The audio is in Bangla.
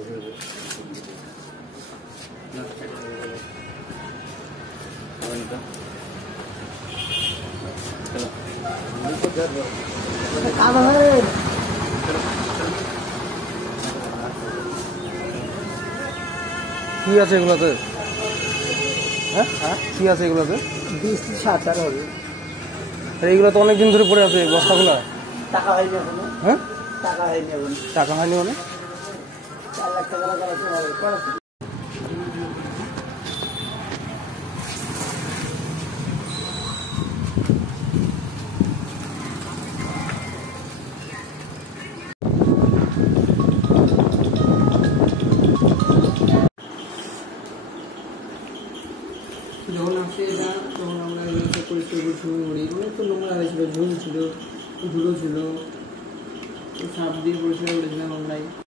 কি আছে এগুলোতে? হ্যাঁ কি আছে এগুলোতে? 20-7 হবে। এইগুলো তো অনেকদিন ধরে পড়ে আছে বস্তাগুলো। টাকা হয়নি এখনো। হ্যাঁ টাকা হয়নি এখন। টাকা হয়নি মানে 4 লাখ টাকা হবে। যখন আসে এটা তখন আমরা এগুলো পরিষ্কার পরিচ্ছন্ন করি। অনেক তো নোংরা হয়েছিল, ঝুল ছিল, ধুলো ছিল, সাপ দিয়ে পরিষ্কার করেছিলাম আমরাই।